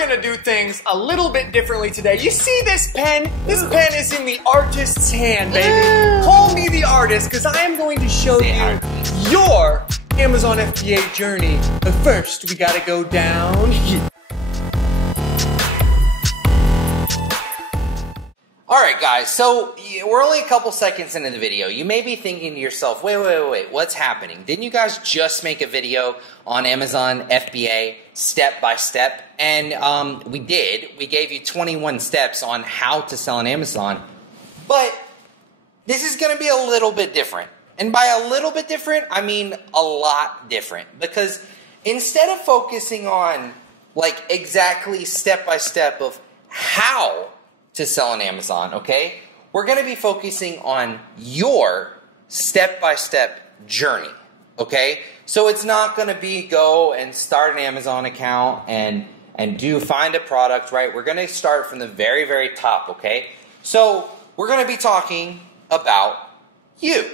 gonna do things a little bit differently today. You see this pen? This pen is in the artist's hand, baby. Call me the artist, because I am going to show you your Amazon FBA journey. But first, we gotta go down here. Alright guys, so we're only a couple seconds into the video. You may be thinking to yourself, wait, what's happening? Didn't you guys just make a video on Amazon FBA step by step? And we did. We gave you 21 steps on how to sell on Amazon. But this is going to be a little bit different. And by a little bit different, I mean a lot different. Because instead of focusing on like exactly step by step of how to sell on Amazon, okay? We're going to be focusing on your step-by-step journey, okay? So it's not going to be go and start an Amazon account and find a product, right? We're going to start from the very, very top, okay? So we're going to be talking about you.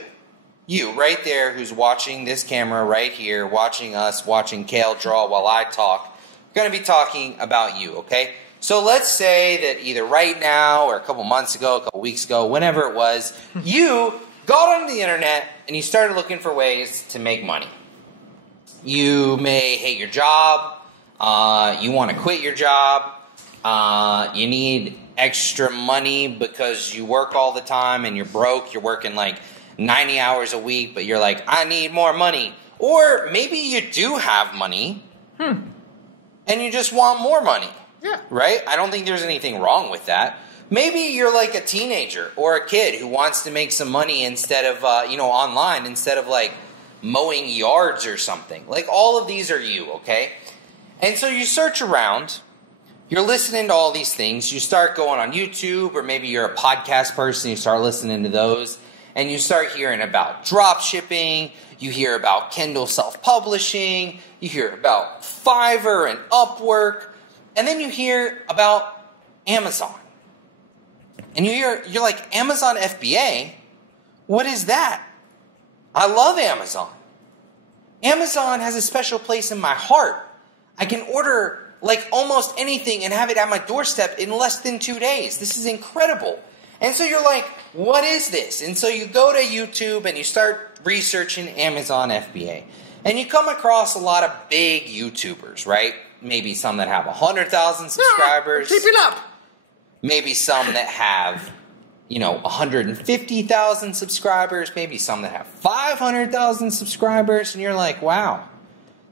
You right there who's watching this camera right here, watching us, watching Kale draw while I talk. We're going to be talking about you, okay? So let's say that either right now or a couple months ago, a couple weeks ago, whenever it was, you got onto the internet and you started looking for ways to make money. You may hate your job. You want to quit your job. You need extra money because you work all the time and you're broke. You're working like 90 hours a week, but you're like, I need more money. Or maybe you do have money and you just want more money. Yeah. Right? I don't think there's anything wrong with that. Maybe you're like a teenager or a kid who wants to make some money instead of, online, instead of like mowing yards or something. Like all of these are you, okay? And so you search around, you're listening to all these things, you start going on YouTube, or maybe you're a podcast person, you start listening to those, and you start hearing about drop shipping, you hear about Kindle self-publishing, you hear about Fiverr and Upwork. And then you hear about Amazon. And you're like, Amazon FBA? What is that? I love Amazon. Amazon has a special place in my heart. I can order like almost anything and have it at my doorstep in less than 2 days. This is incredible. And so you're like, what is this? And so you go to YouTube and you start researching Amazon FBA. And you come across a lot of big YouTubers, right? Maybe some that have 100,000 subscribers. Keep it up. Maybe some that have, 150,000 subscribers. Maybe some that have 500,000 subscribers. And you're like, wow,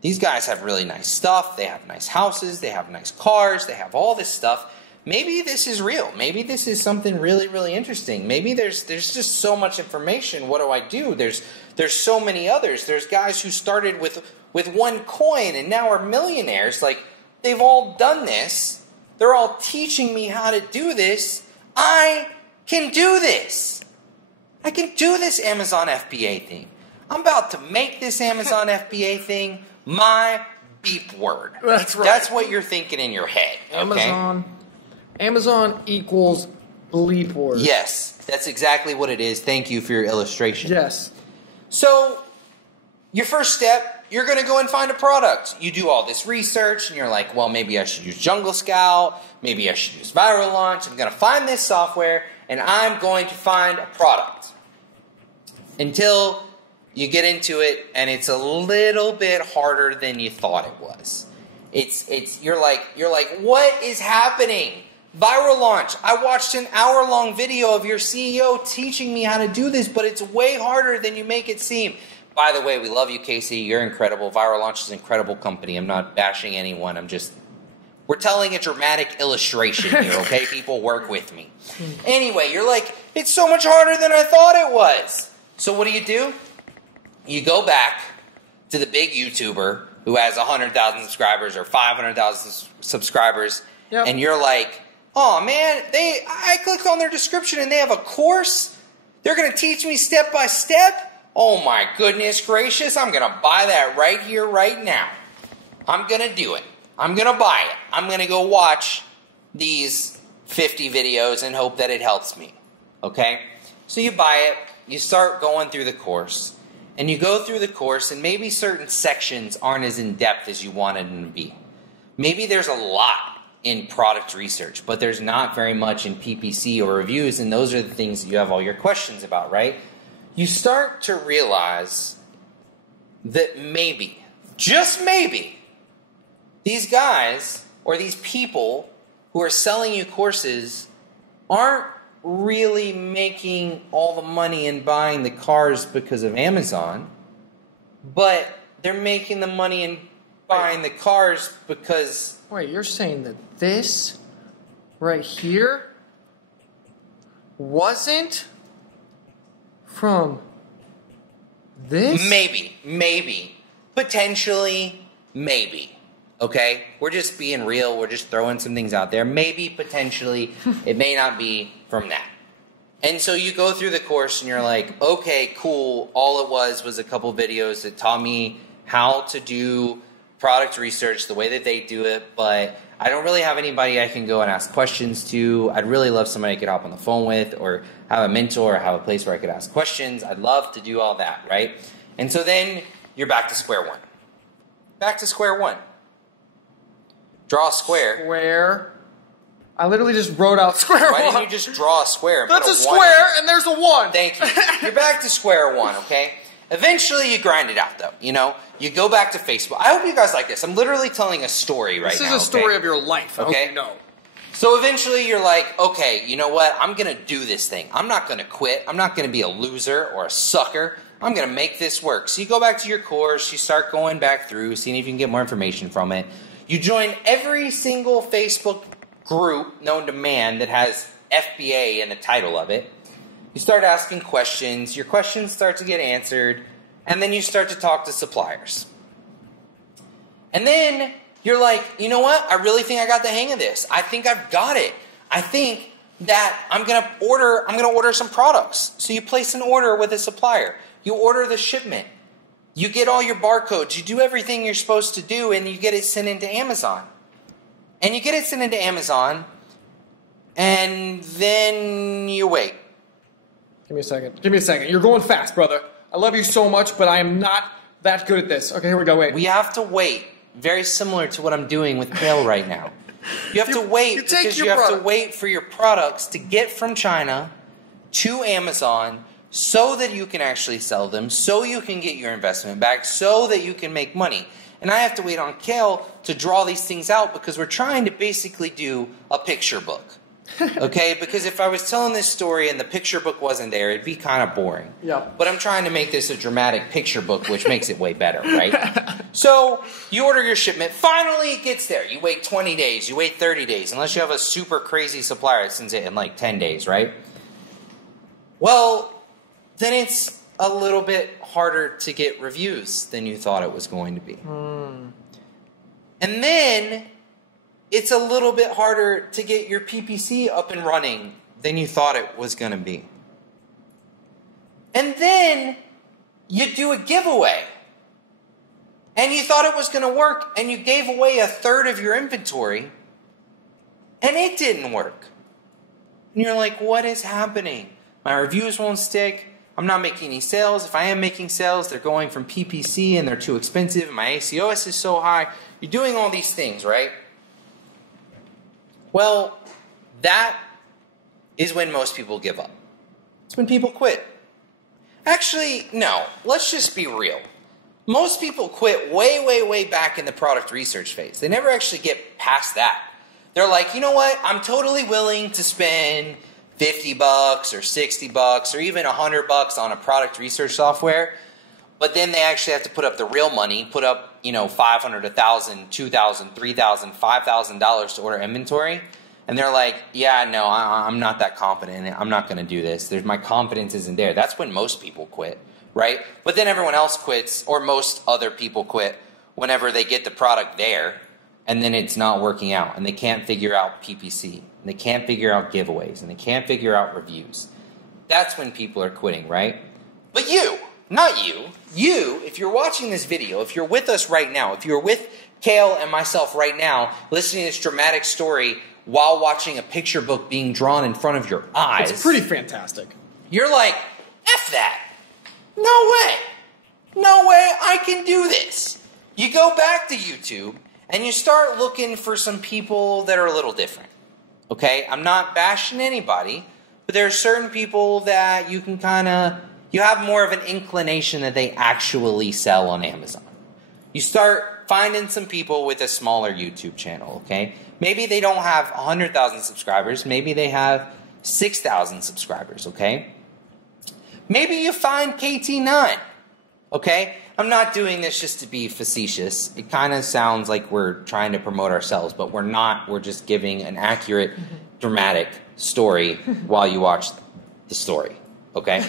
these guys have really nice stuff. They have nice houses. They have nice cars. They have all this stuff. Maybe this is real. Maybe this is something really, really interesting. Maybe there's just so much information. What do I do? There's so many others. There's guys who started with one coin and now are millionaires. Like, they've all done this. They're all teaching me how to do this. I can do this. I can do this Amazon FBA thing. I'm about to make this Amazon FBA thing my beep word. That's right. That's what you're thinking in your head. Okay? Amazon equals bleep word. Yes, that's exactly what it is. Thank you for your illustration. Yes. So, your first step, you're going to go and find a product. You do all this research, and you're like, well, maybe I should use Jungle Scout. Maybe I should use Viral Launch. I'm going to find this software, and I'm going to find a product. Until you get into it, and it's a little bit harder than you thought it was. You're like, what is happening? Viral Launch. I watched an hour-long video of your CEO teaching me how to do this, but it's way harder than you make it seem. By the way, we love you, Casey. You're incredible. Viral Launch is an incredible company. I'm not bashing anyone. We're telling a dramatic illustration here, okay? People, work with me. Anyway, you're like, it's so much harder than I thought it was. So what do? You go back to the big YouTuber who has 100,000 subscribers or 500,000 subscribers, yep. And you're like, oh man, I clicked on their description and they have a course. They're going to teach me step by step. Oh my goodness gracious, I'm going to buy that right here, right now. I'm going to do it. I'm going to buy it. I'm going to go watch these 50 videos and hope that it helps me. Okay? So you buy it, you start going through the course, and you go through the course, and maybe certain sections aren't as in-depth as you wanted them to be. Maybe there's a lot in product research, but there's not very much in PPC or reviews, and those are the things that you have all your questions about, right? You start to realize that maybe, just maybe, these guys or these people who are selling you courses aren't really making all the money in buying the cars because of Amazon, but they're making the money in buying the cars because... Wait, you're saying that this right here wasn't from this? Maybe. Potentially, maybe. Okay? We're just being real. We're just throwing some things out there. Maybe, potentially, it may not be from that. And so you go through the course and you're like, okay, cool. All it was a couple videos that taught me how to do product research the way that they do it, but I don't really have anybody I can go and ask questions to. I'd really love somebody I could hop on the phone with, or have a mentor, or have a place where I could ask questions. I'd love to do all that, right? And so then you're back to square one. Back to square one. Draw a square. Square. I literally just wrote out square Why one. didn't you just draw a square? And That's put a square, and there's a one. Thank you. You're back to square one, okay? Eventually, you grind it out, though. You know, you go back to Facebook. I hope you guys like this. I'm literally telling a story right now. This is a story of your life. Okay. No. So eventually, you're like, okay, you know what? I'm gonna do this thing. I'm not gonna quit. I'm not gonna be a loser or a sucker. I'm gonna make this work. So you go back to your course. You start going back through, seeing if you can get more information from it. You join every single Facebook group known to man that has FBA in the title of it. You start asking questions, your questions start to get answered, and then you start to talk to suppliers. And then you're like, you know what? I really think I got the hang of this. I think I've got it. I think that I'm gonna order some products. So you place an order with a supplier. You order the shipment. You get all your barcodes. You do everything you're supposed to do, and you get it sent into Amazon. And you get it sent into Amazon, and then you wait. Give me a second. You're going fast, brother. I love you so much, but I am not that good at this. Okay, here we go. Wait. We have to wait. Very similar to what I'm doing with Kale right now. You have to wait because you have to wait for your products to get from China to Amazon so that you can actually sell them, so you can get your investment back, so that you can make money. And I have to wait on Kale to draw these things out because we're trying to basically do a picture book. Okay, because if I was telling this story and the picture book wasn't there, it'd be kind of boring. Yeah. But I'm trying to make this a dramatic picture book, which makes it way better, right? So you order your shipment. Finally, it gets there. You wait 20 days. You wait 30 days, unless you have a super crazy supplier that sends it in like 10 days, right? Well, then it's a little bit harder to get reviews than you thought it was going to be. And then it's a little bit harder to get your PPC up and running than you thought it was going to be. And then you do a giveaway. And you thought it was going to work, and you gave away a third of your inventory, and it didn't work. And you're like, what is happening? My reviews won't stick. I'm not making any sales. If I am making sales, they're going from PPC, and they're too expensive, and my ACOS is so high. You're doing all these things, right? Well, that is when most people give up. It's when people quit. Actually, no. Let's just be real. Most people quit way back in the product research phase. They never actually get past that. They're like, you know what? I'm totally willing to spend $50 or $60 or even $100 on a product research software. But then they actually have to put up the real money, put up, $500, $1,000, $2,000, $3,000, $5,000 to order inventory. And they're like, yeah, no, I'm not that confident in it. I'm not going to do this. My confidence isn't there. That's when most people quit, right? But then everyone else quits, or most other people quit whenever they get the product there, and then it's not working out, and they can't figure out PPC, and they can't figure out giveaways, and they can't figure out reviews. That's when people are quitting, right? But you, not you, if you're watching this video, if you're with us right now, if you're with Kale and myself right now, listening to this dramatic story while watching a picture book being drawn in front of your eyes. It's pretty fantastic. You're like, F that. No way. No way I can do this. You go back to YouTube And you start looking for some people that are a little different. Okay? I'm not bashing anybody, but there are certain people that you can you have more of an inclination that they actually sell on Amazon. You start finding some people with a smaller YouTube channel, okay? Maybe they don't have 100,000 subscribers. Maybe they have 6,000 subscribers, okay? Maybe you find KT9, okay? I'm not doing this just to be facetious. It kind of sounds like we're trying to promote ourselves, but we're not. We're just giving an accurate, dramatic story while you watch the story, okay?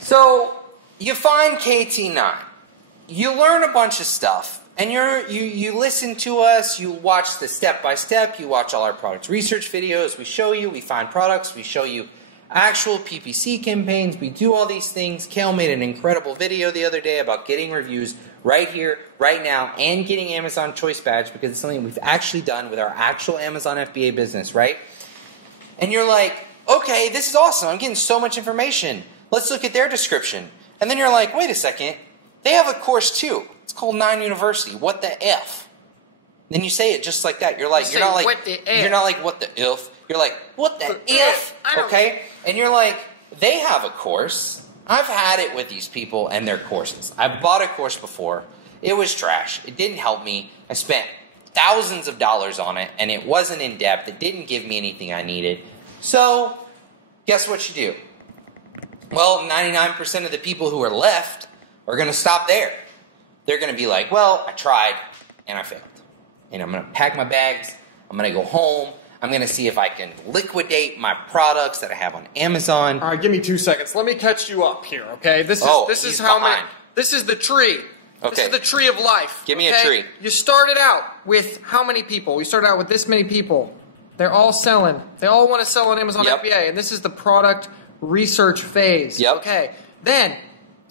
So you find KT9. You learn a bunch of stuff, and you listen to us, you watch the step-by-step, you watch all our product research videos, we show you, we find products, we show you actual PPC campaigns, we do all these things. Kale made an incredible video the other day about getting reviews right here, right now, and getting Amazon Choice Badge because it's something we've actually done with our actual Amazon FBA business, right? And you're like, okay, this is awesome, I'm getting so much information. Let's look at their description. And then you're like, wait a second. They have a course too. It's called 9 University. What the F? Then you say it just like that. You're like, you're not like, what the if. You're like, what the if? Okay? And you're like, they have a course. I've had it with these people and their courses. I've bought a course before. It was trash. It didn't help me. I spent thousands of dollars on it, and it wasn't in depth. It didn't give me anything I needed. So, guess what you do? Well, 99% of the people who are left are going to stop there. They're going to be like, well, I tried and I failed. And I'm going to pack my bags. I'm going to go home. I'm going to see if I can liquidate my products that I have on Amazon. All right, give me 2 seconds. Let me catch you up here, okay? This is the tree. Okay. This is the tree of life. Give me a tree. You started out with how many people? We started out with this many people. They're all selling. They all want to sell on Amazon FBA, and this is the product research phase. Yep. Okay. Then,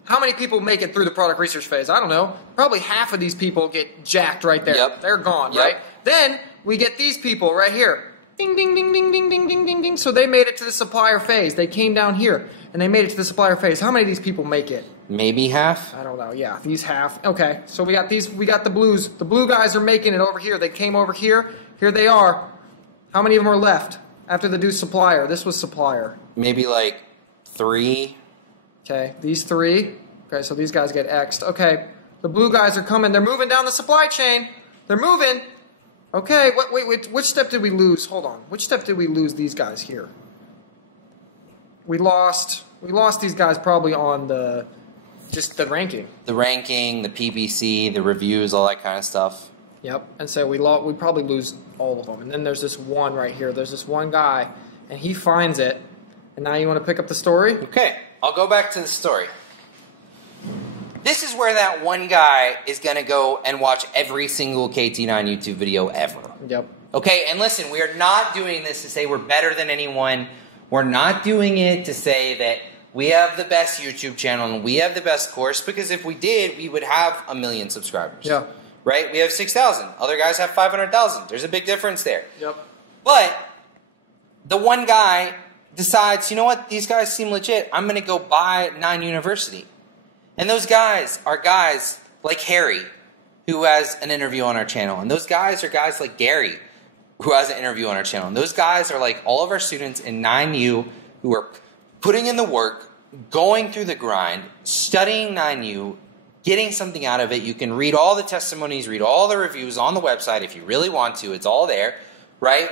how many people make it through the product research phase? I don't know. Probably half of these people get jacked right there. Yep. They're gone, right? Then, we get these people right here. Ding, ding, ding, ding, ding, ding, ding, ding, ding. So they made it to the supplier phase. They came down here, and they made it to the supplier phase. How many of these people make it? Maybe half. I don't know. Yeah, these half. Okay, so we got these. We got the blues. The blue guys are making it over here. They came over here. Here they are. How many of them are left after the do supplier? This was supplier. Maybe like 3. Okay, these 3. Okay, so these guys get X'd. Okay, the blue guys are coming. They're moving down the supply chain. They're moving. Okay, wait. Which step did we lose? Hold on. Which step did we lose these guys here? We lost these guys probably on just the ranking. The ranking, the PPC, the reviews, all that kind of stuff. Yep. And so we probably lose all of them. And then there's this one right here. There's this one guy, and he finds it. And now you want to pick up the story? Okay. I'll go back to the story. This is where that one guy is going to go and watch every single KT9 YouTube video ever. Yep. Okay, and listen, we are not doing this to say we're better than anyone. We're not doing it to say that we have the best YouTube channel and we have the best course, because if we did, we would have 1 million subscribers. Yeah. Right? We have 6,000. Other guys have 500,000. There's a big difference there. Yep. But the one guy decides, you know what? These guys seem legit. I'm going to go buy 9 University. And those guys are guys like Harry, who has an interview on our channel. And those guys are guys like Gary, who has an interview on our channel. And those guys are like all of our students in 9U who are putting in the work, going through the grind, studying 9U, getting something out of it. You can read all the testimonies, read all the reviews on the website if you really want to. It's all there, right?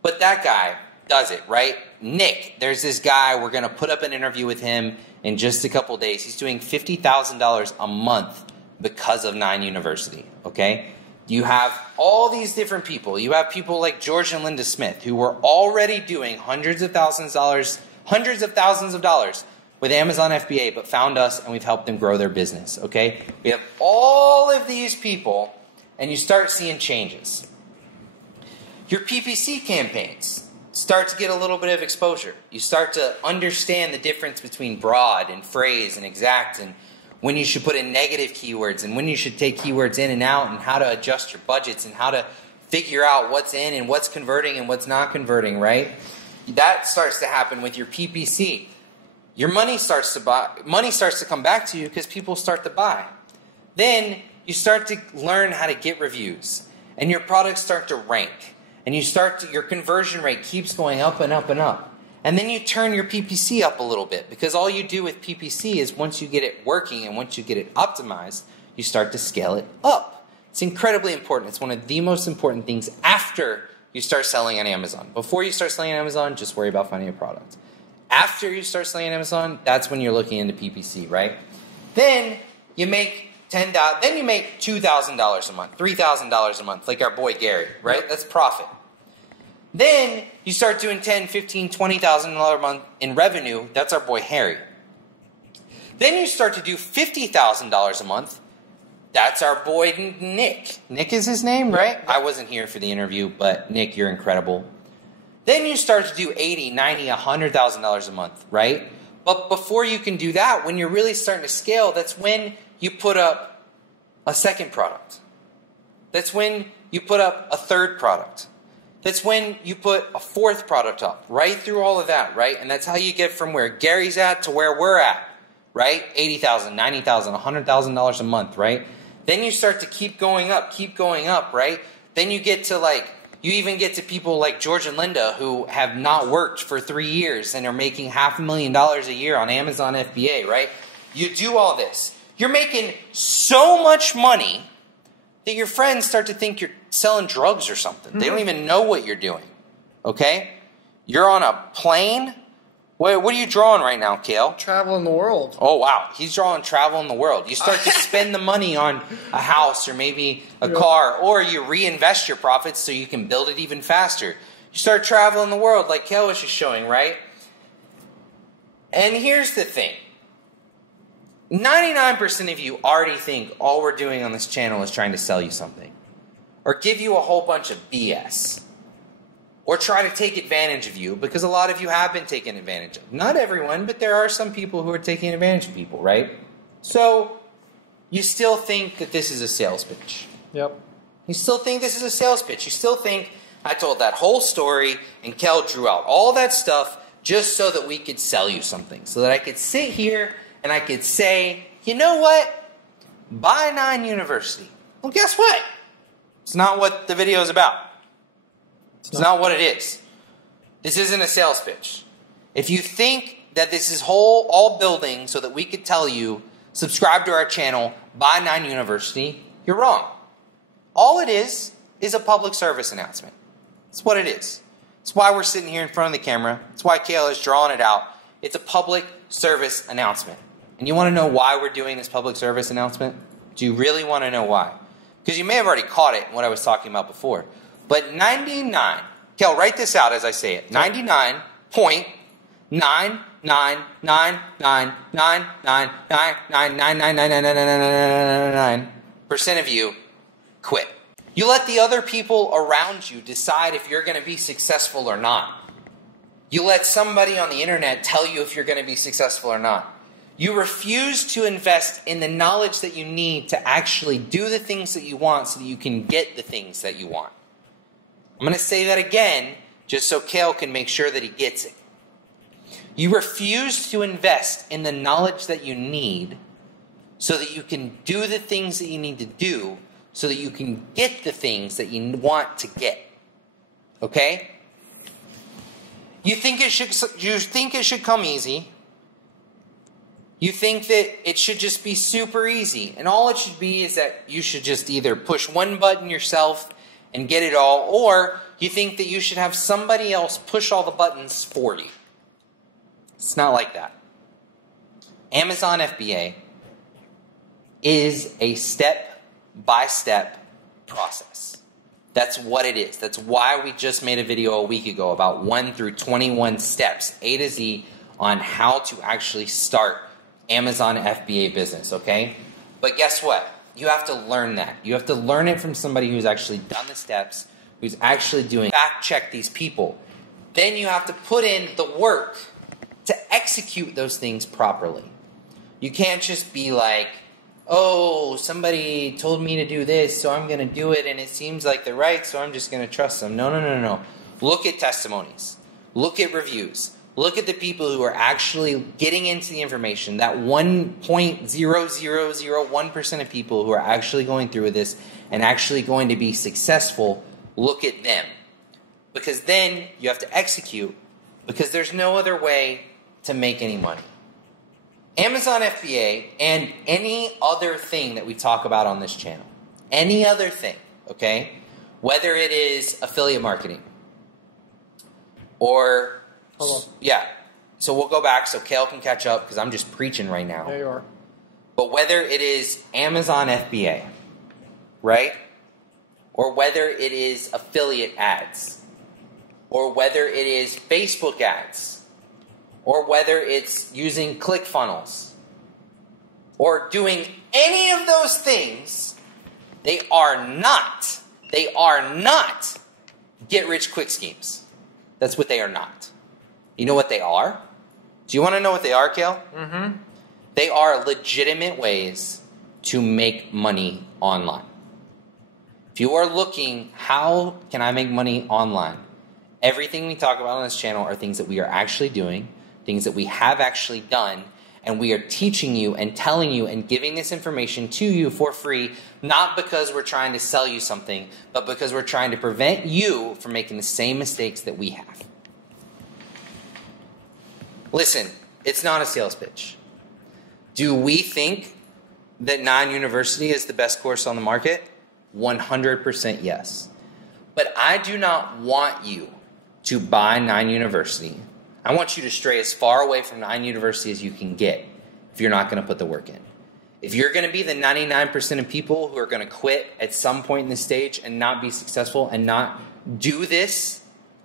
But that guy does it, right? Nick, there's this guy. We're going to put up an interview with him in just a couple days. He's doing $50,000 a month because of 9 University, okay? You have all these different people. You have people like George and Linda Smith, who were already doing hundreds of thousands of dollars with Amazon FBA, but found us and we've helped them grow their business, okay? We have all of these people, and you start seeing changes. Your PPC campaigns start to get a little bit of exposure. You start to understand the difference between broad and phrase and exact, and when you should put in negative keywords and when you should take keywords in and out, and how to adjust your budgets and how to figure out what's in and what's converting and what's not converting, right? That starts to happen with your PPC. Your money starts to come back to you because people start to buy. Then you start to learn how to get reviews, and your products start to rank, and your conversion rate keeps going up and up and up. And then you turn your PPC up a little bit, because all you do with PPC is once you get it working and once you get it optimized, you start to scale it up. It's incredibly important. It's one of the most important things after you start selling on Amazon. Before you start selling on Amazon, just worry about finding a product. After you start selling on Amazon, that's when you're looking into PPC, right? Then you make $10,000. Then you make $2,000 a month, $3,000 a month, like our boy Gary, right? That's profit. Then you start doing $10,000, $15,000, $20,000 a month in revenue. That's our boy Harry. Then you start to do $50,000 a month. That's our boy Nick. Nick is his name, right? I wasn't here for the interview, but Nick, you're incredible. Then you start to do $80,000, $90,000, $100,000 a month, right? But before you can do that, when you're really starting to scale, that's when you put up a second product. That's when you put up a third product. That's when you put a fourth product up, right through all of that, right? And that's how you get from where Gary's at to where we're at, right? $80,000, $90,000, $100,000 a month, right? Then you start to keep going up, right? Then you get to you even get to people like George and Linda who have not worked for 3 years and are making $500,000 a year on Amazon FBA, right? You do all this. You're making so much money that your friends start to think you're selling drugs or something. They don't even know what you're doing, okay? You're on a plane. What are you drawing right now, Kale? Traveling the world. Oh, wow. He's drawing travel in the world. You start to spend the money on a house or maybe a car, or you reinvest your profits so you can build it even faster. You start traveling the world like Kale was just showing, right? And here's the thing. 99% of you already think all we're doing on this channel is trying to sell you something, or give you a whole bunch of BS, or try to take advantage of you, because a lot of you have been taken advantage of. Not everyone, but there are some people who are taking advantage of people, right? So you still think that this is a sales pitch. Yep. You still think this is a sales pitch. You still think I told that whole story and Kel drew out all that stuff just so that we could sell you something, so that I could sit here and I could say, you know what? Buy 9 University. Well, guess what? It's not what the video is about. It's not what it is. This isn't a sales pitch. If you think that this is all building so that we could tell you, subscribe to our channel, buy 9 University, you're wrong. All it is a public service announcement. That's what it is. That's why we're sitting here in front of the camera. That's why Kayla is drawing it out. It's a public service announcement. And you want to know why we're doing this public service announcement? Do you really want to know why? Because you may have already caught it in what I was talking about before. But 99, Kel, write this out as I say it. 99.99999999999% of you quit. You let the other people around you decide if you're going to be successful or not. You let somebody on the internet tell you if you're going to be successful or not. You refuse to invest in the knowledge that you need to actually do the things that you want so that you can get the things that you want. I'm going to say that again just so Kale can make sure that he gets it. You refuse to invest in the knowledge that you need so that you can do the things that you need to do so that you can get the things that you want to get. Okay? You think it should come easy. You think that it should just be super easy. And all it should be is that you should just either push one button yourself and get it all, or you think that you should have somebody else push all the buttons for you. It's not like that. Amazon FBA is a step-by-step process. That's what it is. That's why we just made a video a week ago about 1 through 21 steps, A to Z, on how to actually start Amazon FBA business, okay? But guess what? You have to learn that. You have to learn it from somebody who's actually done the steps, who's actually doing fact-check these people. Then you have to put in the work to execute those things properly. You can't just be like, oh, somebody told me to do this, so I'm going to do it, and it seems like they're right, so I'm just going to trust them. No. Look at testimonies. Look at reviews. Look at the people who are actually getting into the information, that 1.0001% of people who are actually going through with this and actually going to be successful. Look at them. Because then you have to execute, because there's no other way to make any money. Amazon FBA and any other thing that we talk about on this channel, any other thing, okay? Whether it is affiliate marketing or... Hold on. Yeah. So we'll go back so Kale can catch up because I'm just preaching right now. There you are. But whether it is Amazon FBA, right? Or whether it is affiliate ads, or whether it is Facebook ads, or whether it's using ClickFunnels, or doing any of those things, they are not get-rich-quick schemes. That's what they are not. You know what they are? Do you want to know what they are, Kale? Mm-hmm. They are legitimate ways to make money online. If you are looking, how can I make money online? Everything we talk about on this channel are things that we are actually doing, things that we have actually done, and we are teaching you and telling you and giving this information to you for free, not because we're trying to sell you something, but because we're trying to prevent you from making the same mistakes that we have. Listen, it's not a sales pitch. Do we think that 9 University is the best course on the market? 100% yes. But I do not want you to buy 9 University. I want you to stray as far away from 9 University as you can get if you're not going to put the work in. If you're going to be the 99% of people who are going to quit at some point in the stage and not be successful and not do this,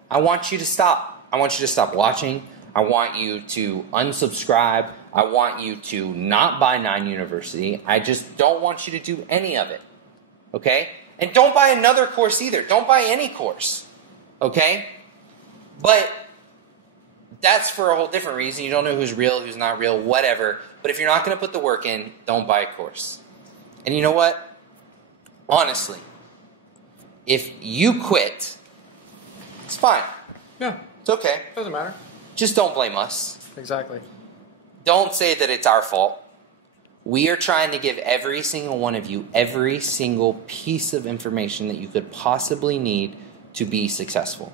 I want you to stop. I want you to stop watching. I want you to unsubscribe. I want you to not buy 9 University. I just don't want you to do any of it. Okay? And don't buy another course either. Don't buy any course. Okay? But that's for a whole different reason. You don't know who's real, who's not real, whatever. But if you're not going to put the work in, don't buy a course. And you know what? Honestly, if you quit, it's fine. Yeah. It's okay. Doesn't matter. Just don't blame us. Exactly. Don't say that it's our fault. We are trying to give every single one of you every single piece of information that you could possibly need to be successful,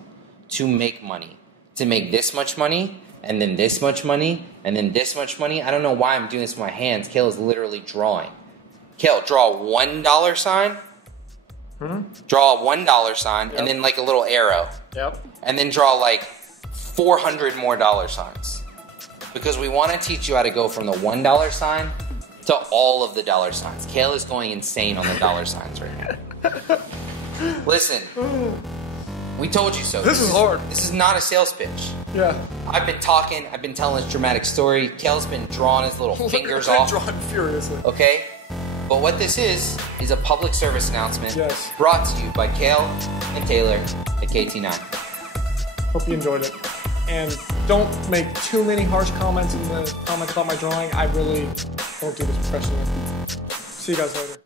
to make money, to make this much money, and then this much money, and then this much money. I don't know why I'm doing this with my hands. Kale is literally drawing. Kale, draw a $1 sign. Draw a $1 sign, and then like a little arrow. Yep. And then draw like 400 more dollar signs. Because we want to teach you how to go from the $1 sign to all of the dollar signs. Kale is going insane on the dollar signs right now. Listen, we told you so. This is hard. This is not a sales pitch. Yeah. I've been talking, I've been telling this dramatic story. Kale's been drawing his little fingers off. Drawing furiously. Okay? But what this is a public service announcement. Yes. Brought to you by Kale and Taylor at KT9. Hope you enjoyed it. And don't make too many harsh comments in the comments about my drawing. I really don't do this professionally. See you guys later.